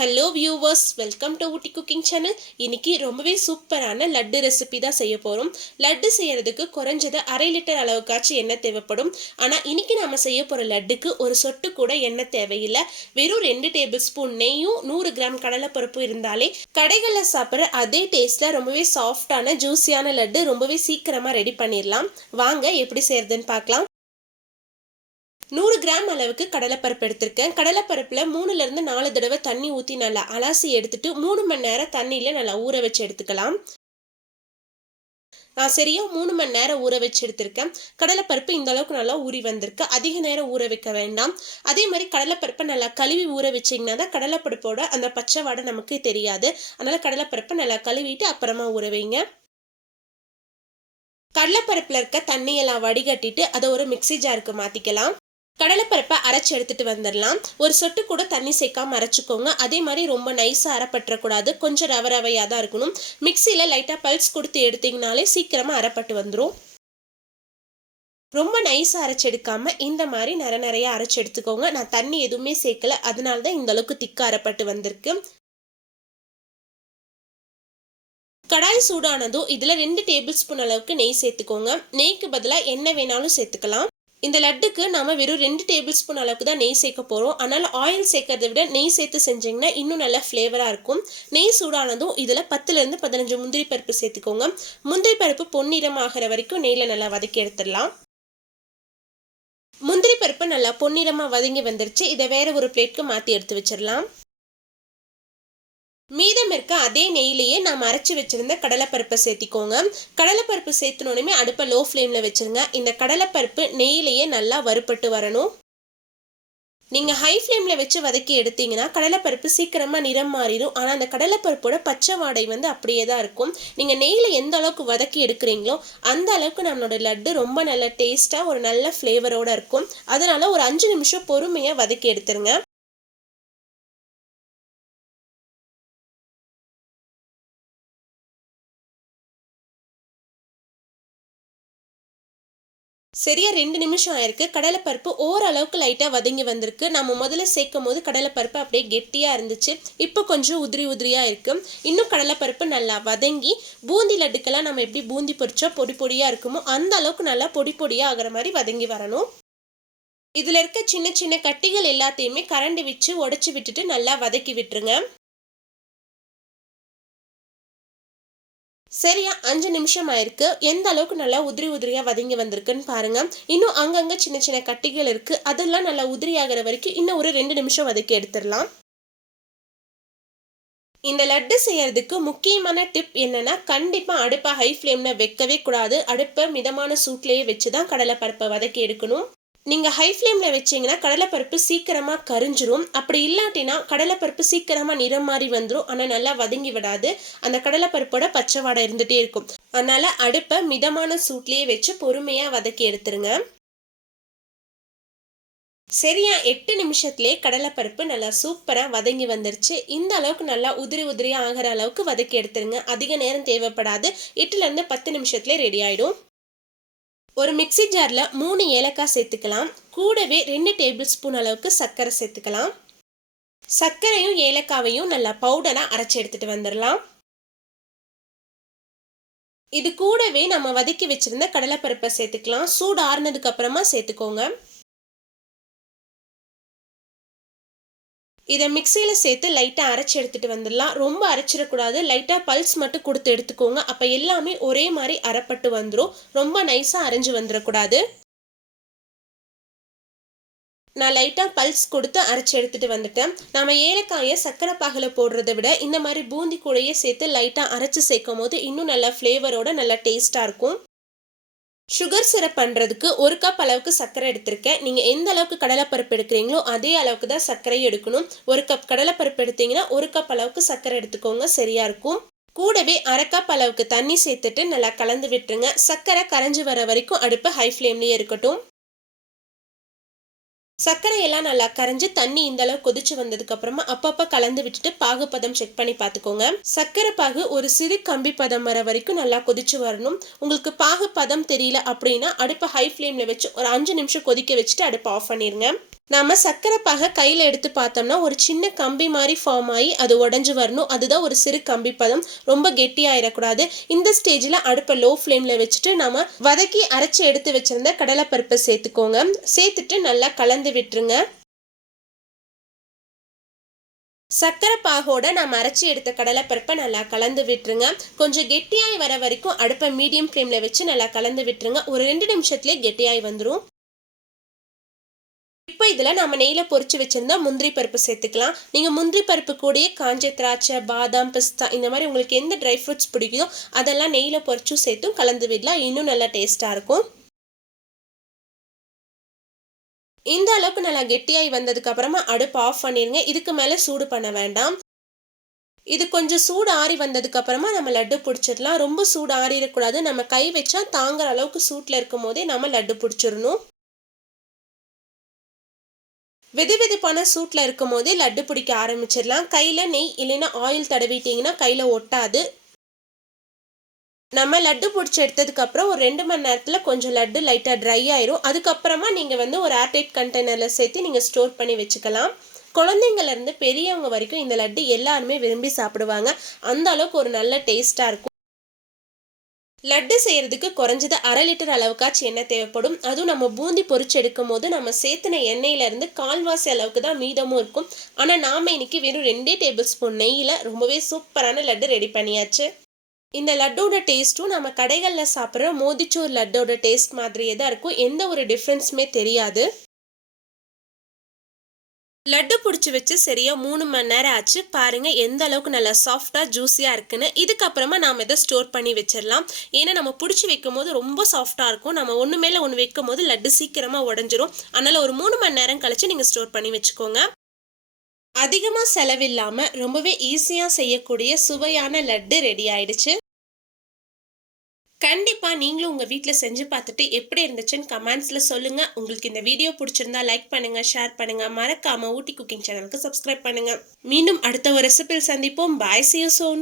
Hello viewers, welcome to Ooty cooking channel. இன்னைக்கு ரொம்பவே சூப்பரான லட்டு ரெசிபி தான் செய்ய போகிறோம். லட்டு செய்யறதுக்கு குறைஞ்சது 1/2 லிட்டர் அளவுக்காச்சும் எண்ணெய் தேவைப்படும். ஆனால் இன்னைக்கு நம்ம செய்ய போகிற லட்டுக்கு ஒரு சொட்டு கூட எண்ணெய் தேவையில்லை. வெறும் 2 டேபிள் ஸ்பூன் நெய்யும் 100 கிராம் கடலைப்பருப்பு இருந்தாலே கடைகளில் சாப்பிட்ற அதே டேஸ்ட்டில் ரொம்பவே சாஃப்டான ஜூஸியான லட்டு ரொம்பவே சீக்கிரமாக ரெடி பண்ணிடலாம். வாங்க எப்படி செய்யறதுன்னு பார்க்கலாம். 100 கிராம் அளவுக்கு கடலைப்பருப்பு எடுத்திருக்கேன். கடலைப்பருப்பில் 3லேருந்து 4 தடவை தண்ணி ஊற்றி நல்லா அலசி எடுத்துட்டு 3 மணி நேரம் தண்ணியில் நல்லா ஊற வச்சு எடுத்துக்கலாம். நான் சரியா 3 மணி நேரம் ஊற வச்சு எடுத்திருக்கேன். கடலைப்பருப்பு இந்த அளவுக்கு நல்லா ஊறி வந்திருக்கு. அதிக நேரம் ஊற வைக்க வேண்டாம். அதே மாதிரி கடலைப்பருப்பை நல்லா கழுவி ஊற வச்சிங்கன்னா தான் கடலைப்பருப்போட அந்த பச்சை வாடை நமக்கு தெரியாது. அதனால் கடலைப்பருப்பை நல்லா கழுவிட்டு அப்புறமா ஊற வைங்க. கடலைப்பருப்பில் இருக்க தண்ணியெல்லாம் வடிகட்டிட்டு அதை ஒரு மிக்சி ஜாருக்கு மாற்றிக்கலாம். கடலைப்பருப்பை அரைச்சி எடுத்துட்டு வந்துடலாம். ஒரு சொட்டு கூட தண்ணி சேர்க்காம அரைச்சிக்கோங்க. அதே மாதிரி ரொம்ப நைஸாக அரைப்பற்றக்கூடாது. கொஞ்சம் ரவை ரவையாக தான் இருக்கணும். மிக்சியில் லைட்டாக பல்ஸ் கொடுத்து எடுத்தீங்கனாலே சீக்கிரமாக அரைப்பட்டு வந்துடும். ரொம்ப நைஸாக அரைச்சி எடுக்காமல் இந்த மாதிரி நிறைய அரைச்சி எடுத்துக்கோங்க. நான் தண்ணி எதுவுமே சேர்க்கல, அதனால தான் இந்த அளவுக்கு திக்காக அரைப்பட்டு வந்திருக்கு. கடாய் சூடானதும் இதில் 2 டேபிள் ஸ்பூன் அளவுக்கு நெய் சேர்த்துக்கோங்க. நெய்க்கு பதிலாக எண்ணெய் வேணாலும் சேர்த்துக்கலாம். இந்த லட்டுக்கு நம்ம வெறும் 2 டேபிள் ஸ்பூன் அளவுக்கு தான் நெய் சேர்க்க போகிறோம். அதனால் ஆயில் சேர்க்கறதை விட நெய் சேர்த்து செஞ்சிங்கன்னா இன்னும் நல்லா ஃப்ளேவராக இருக்கும். நெய் சூடானதும் இதில் 10லேருந்து 15 முந்திரி பருப்பு சேர்த்துக்கோங்க. முந்திரி பருப்பு பொன்னிறம் ஆகிற வரைக்கும் நெய்யில் நல்லா வதக்கி எடுத்துடலாம். முந்திரி பருப்பு நல்லா பொன்னிறமாக வதங்கி வந்துருச்சு. இதை வேற ஒரு பிளேட்க்கு மாற்றி எடுத்து வச்சிடலாம். மீதம் இருக்க அதே நெய்யிலேயே நாம் அரைச்சி வச்சிருந்த கடலைப்பருப்பை சேர்த்திக்கோங்க. கடலைப்பருப்பு சேர்த்துனோடனே அடுப்பை லோ ஃப்ளேமில் வச்சுருங்க. இந்த கடலைப்பருப்பு நெய்யிலேயே நல்லா வறுபட்டு வரணும். நீங்கள் ஹை ஃப்ளேமில் வச்சு வதக்கி எடுத்தீங்கன்னா கடலைப்பருப்பு சீக்கிரமாக நிறம் மாறிடும். ஆனால் அந்த கடலைப்பருப்போட பச்சை வாடை அப்படியே தான் இருக்கும். நீங்கள் நெய்யில் எந்த அளவுக்கு வதக்கி எடுக்கிறீங்களோ அந்த அளவுக்கு நம்மளோட லட்டு ரொம்ப நல்ல டேஸ்ட்டாக ஒரு நல்ல ஃப்ளேவரோடு இருக்கும். அதனால் ஒரு 5 நிமிஷம் பொறுமையாக வதக்கி எடுத்துருங்க. சரியா 2 நிமிஷம் ஆயிருக்கு. கடலைப்பருப்பு ஓரளவுக்கு லைட்டாக வதங்கி வந்திருக்கு. நம்ம முதல்ல சேர்க்கும் போது கடலைப்பருப்பு அப்படியே கெட்டியாக இருந்துச்சு. இப்போ கொஞ்சம் உதிரியாக இருக்கு. இன்னும் கடலைப்பருப்பு நல்லா வதங்கி பூந்தி லட்டுக்கெல்லாம் நம்ம எப்படி பூந்தி பொரிச்சா பொடி பொடியாக இருக்குமோ அந்த அளவுக்கு நல்லா பொடி பொடியாக ஆகிற மாதிரி வதங்கி வரணும். இதில் இருக்க சின்ன சின்ன கட்டிகள் எல்லாத்தையுமே கரண்டி வச்சு உடச்சி விட்டுட்டு நல்லா வதக்கி விட்டுருங்க. சரியா 5 நிமிஷம் ஆயிருக்கு. எந்த அளவுக்கு நல்லா உதிரியாக வதங்கி வந்திருக்குன்னு பாருங்க. இன்னும் அங்கங்கே சின்ன சின்ன கட்டிகள் இருக்கு. அதெல்லாம் நல்லா உதிரி ஆகிற வரைக்கும் இன்னும் ஒரு 2 நிமிஷம் வதக்கி எடுத்துடலாம். இந்த லட்டு செய்யறதுக்கு முக்கியமான டிப் என்னன்னா, கண்டிப்பா அடுப்பை ஹை ஃப்ளேம்ல வைக்கவே கூடாது. அடுப்பை மிதமான சூட்லேயே வச்சு தான் கடலைப்பருப்பை வதக்கி எடுக்கணும். நீங்கள் ஹை ஃப்ளேமில் வச்சிங்கன்னா கடலைப்பருப்பு சீக்கிரமாக கரிஞ்சிரும். அப்படி இல்லாட்டினா கடலைப்பருப்பு சீக்கிரமாக நிறம் மாறி வந்துடும். ஆனால் நல்லா வதங்கி விடாது. அந்த கடலைப்பருப்போட பச்சை வாடை இருந்துகிட்டே இருக்கும். அதனால் அடுப்பை மிதமான சூட்லேயே வச்சு பொறுமையாக வதக்கி எடுத்துருங்க. சரியா 8 நிமிஷத்துலேயே கடலைப்பருப்பு நல்லா சூப்பராக வதங்கி வந்துருச்சு. இந்த அளவுக்கு நல்லா உதிரியாக ஆகிற அளவுக்கு வதக்கி எடுத்துருங்க. அதிக நேரம் தேவைப்படாது. 8லேருந்து 10 நிமிஷத்துலேயே ரெடி ஆகிடும். ஒரு மிக்சி ஜாரில் 3 ஏலக்காய் சேர்த்துக்கலாம். கூடவே 2 டேபிள் ஸ்பூன் அளவுக்கு சர்க்கரை சேர்த்துக்கலாம். சர்க்கரையும் ஏலக்காவையும் நல்லா பவுடராக அரைச்சி எடுத்துட்டு வந்துடலாம். இது கூடவே நம்ம வதக்கி வச்சிருந்த கடலைப்பருப்பை சேர்த்துக்கலாம். சூடு ஆறுனதுக்கு அப்புறமா சேர்த்துக்கோங்க. இதை மிக்சியில் சேர்த்து லைட்டாக அரைச்சி எடுத்துகிட்டு வந்துடலாம். ரொம்ப அரைச்சிடக்கூடாது. லைட்டாக பல்ஸ் மட்டும் கொடுத்து எடுத்துக்கோங்க. அப்போ எல்லாமே ஒரே மாதிரி அரைப்பட்டு வந்துடும். ரொம்ப நைஸாக அரைஞ்சு வந்துடக்கூடாது. நான் லைட்டாக பல்ஸ் கொடுத்து அரைச்சி எடுத்துகிட்டு வந்துட்டேன். நம்ம ஏலக்காயை சர்க்கரை பாகில் போடுறத விட இந்த மாதிரி பூந்தி கூடையே சேர்த்து லைட்டாக அரைச்சி சேர்க்கும் போது இன்னும் நல்லா ஃப்ளேவரோட நல்லா டேஸ்ட்டாக இருக்கும். சுகர் சிரப் பண்ணுறதுக்கு 1 கப் அளவுக்கு சர்க்கரை எடுத்திருக்கேன். நீங்கள் எந்த அளவுக்கு கடலைப்பருப்பு எடுக்கிறீங்களோ அதே அளவுக்கு தான் சர்க்கரையும் எடுக்கணும். 1 கப் கடலைப்பருப்பு எடுத்தீங்கன்னா 1 கப் அளவுக்கு சர்க்கரை எடுத்துக்கோங்க, சரியா இருக்கும். கூடவே 1/2 கப் அளவுக்கு தண்ணி சேர்த்துட்டு நல்லா கலந்து விட்டுருங்க. சர்க்கரை கரைஞ்சி வர வரைக்கும் அடுப்பு ஹை ஃப்ளேம்லேயே இருக்கட்டும். சர்க்கரை எல்லாம் நல்லா கரைஞ்சி தண்ணி இந்த அளவு கொதிச்சு வந்ததுக்கு அப்புறமா அப்பப்போ கலந்து விட்டுட்டு பாகுப்பதம் செக் பண்ணி பார்த்துக்கோங்க. சர்க்கரை பாகு ஒரு சிறு கம்பி பதம் வர வரைக்கும் நல்லா கொதிச்சு வரணும். உங்களுக்கு பாகு பதம் தெரியல அப்படின்னா அடுப்பை ஹை ஃப்ளேமில் வச்சு ஒரு 5 நிமிஷம் கொதிக்க வச்சுட்டு அடுப்பை ஆஃப் பண்ணிடுங்க. நாம சர்க்கரை பாகை கையில் எடுத்து பார்த்தோம்னா ஒரு சின்ன கம்பி மாதிரி ஃபார்ம் ஆகி அது உடஞ்சி வரணும். அதுதான் ஒரு சிறு கம்பி பதம். ரொம்ப கெட்டியாயிடக்கூடாது. இந்த ஸ்டேஜில் அடுப்பை லோ ஃப்ளேமில் வச்சுட்டு நம்ம வதக்கி அரைச்சி எடுத்து வச்சிருந்த கடலைப்பருப்பை சேர்த்துக்கோங்க. சேர்த்துட்டு நல்லா கலந்து விட்டுருங்க. சர்க்கரை பாகோட நம்ம அரைச்சி எடுத்த கடலைப்பருப்பை நல்லா கலந்து விட்டுருங்க. கொஞ்சம் கெட்டியாகி வர வரைக்கும் அடுப்பை மீடியம் ஃப்ளேமில் வச்சு நல்லா கலந்து விட்டுருங்க. ஒரு 2 நிமிஷத்துலேயே கெட்டியாகி வந்துடும். இப்போ இதில் நம்ம நெய்யில் பொரிச்சு வச்சுருந்தா முந்திரி பருப்பு சேர்த்துக்கலாம். நீங்கள் முந்திரி பருப்பு கூடயே காஞ்ச திராட்சை, பாதாம், பிஸ்தா இந்த மாதிரி உங்களுக்கு எந்த ட்ரை ஃப்ரூட்ஸ் பிடிக்குதோ அதெல்லாம் நெய்யில் பொரிச்சும் சேர்த்தும் கலந்து விடலாம். இன்னும் நல்லா டேஸ்ட்டாக இருக்கும். இந்த அளவுக்கு நல்லா கெட்டியாகி வந்ததுக்கு அப்புறமா அடுப்பு ஆஃப் பண்ணிடுங்க. இதுக்கு மேலே சூடு பண்ண வேண்டாம். இது கொஞ்சம் சூடு ஆறி வந்ததுக்கு அப்புறமா நம்ம லட்டு பிடிச்சிடலாம். ரொம்ப சூடு ஆறிடக்கூடாது. நம்ம கை வச்சா தாங்குற அளவுக்கு சூட்டில் இருக்கும் போதே நம்ம லட்டு பிடிச்சிடணும். வெது வெதுப்பான சூட்டில் இருக்கும் போதே லட்டு பிடிக்க ஆரம்பிச்சிடலாம். கையில் நெய் இல்லைன்னா ஆயில் தடவிட்டிங்கன்னா கையில் ஒட்டாது. நம்ம லட்டு பிடிச்சி எடுத்ததுக்கு அப்புறம் ஒரு 2 மணி நேரத்தில் கொஞ்சம் லட்டு லைட்டாக ட்ரை ஆயிரும். அதுக்கப்புறமா நீங்கள் ஒரு ஏர்டைட் கண்டெய்னரில் சேர்த்து நீங்கள் ஸ்டோர் பண்ணி வச்சுக்கலாம். குழந்தைங்கள்லேருந்து பெரியவங்க வரைக்கும் இந்த லட்டு எல்லாருமே விரும்பி சாப்பிடுவாங்க. அந்த அளவுக்கு ஒரு நல்ல டேஸ்ட்டாக இருக்கும். லட்டு செய்யறதுக்கு குறைஞ்சது 1/2 லிட்டர் அளவுக்காச்சும் எண்ணெய் தேவைப்படும். அதுவும் நம்ம பூந்தி பொரிச்சு எடுக்கும் போது நம்ம சேர்த்துன எண்ணெயிலேருந்து கால்வாசி அளவுக்கு தான் மீதமும் இருக்கும். ஆனால் நாம் இன்னைக்கு வெறும் 2 டேபிள் ஸ்பூன் நெய்யில் ரொம்பவே சூப்பரான லட்டு ரெடி பண்ணியாச்சு. இந்த லட்டோட டேஸ்ட்டும் நம்ம கடைகளில் சாப்பிட்ற மோதிச்சூர் லட்டோட டேஸ்ட் மாதிரியே தான் இருக்கும். எந்த ஒரு டிஃப்ரென்ஸுமே தெரியாது. லட்டு பிடிச்சி வச்சு சரியா 3 மணி நேரம் ஆச்சு. பாருங்க எந்த அளவுக்கு நல்லா சாஃப்டா ஜூஸியா இருக்குன்னு. இதுக்கப்புறமா நாம இதை ஸ்டோர் பண்ணி வச்சிடலாம். ஏன்னா நம்ம பிடிச்சி வைக்கும் போது ரொம்ப சாஃப்டா இருக்கும். நம்ம ஒன்று மேலே ஒன்று வைக்கும் போது லட்டு சீக்கிரமா உடஞ்சிரும். அதனால ஒரு 3 மணி நேரம் கழிச்சு நீங்க ஸ்டோர் பண்ணி வச்சுக்கோங்க. அதிகமா செலவில்லாம ரொம்பவே ஈஸியா செய்யக்கூடிய சுவையான லட்டு ரெடி ஆயிடுச்சு. கண்டிப்பா நீங்களும் உங்க வீட்ல செஞ்சு பார்த்துட்டு எப்படி இருந்துச்சுன்னு கமெண்ட்ஸ்ல சொல்லுங்க. உங்களுக்கு இந்த வீடியோ பிடிச்சிருந்தா லைக் பண்ணுங்க, ஷேர் பண்ணுங்க. மறக்காம ஊட்டி குக்கிங் சேனலுக்கு சப்ஸ்கிரைப் பண்ணுங்க. மீண்டும் அடுத்த ஒரு ரெசிபியில் சந்திப்போம். பாய், see you soon.